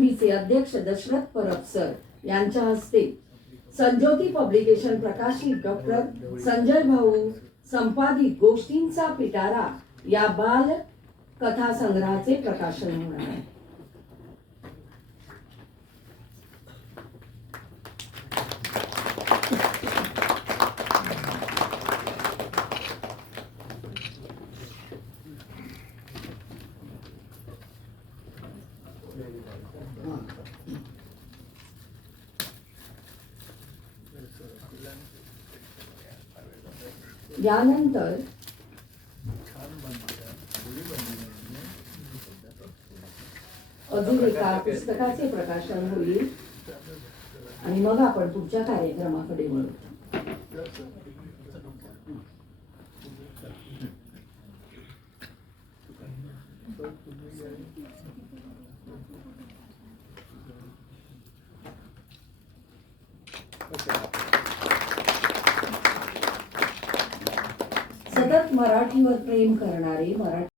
प्रकाशनभीचे अध्यक्ष दशरथ परब सर यांच्या हस्ते संज्योती पब्लिकेशन प्रकाशित डॉक्टर संजय भाऊ संपादित गोष्टींचा पिटारा या बाल कथा संग्रहाचे प्रकाशन होणार आहे. यानंतर अजून एका पुस्तकाचे प्रकाशन होईल आणि मग आपण पुढच्या कार्यक्रमाकडे वळू. सतत मराठीवर प्रेम करणारे मराठी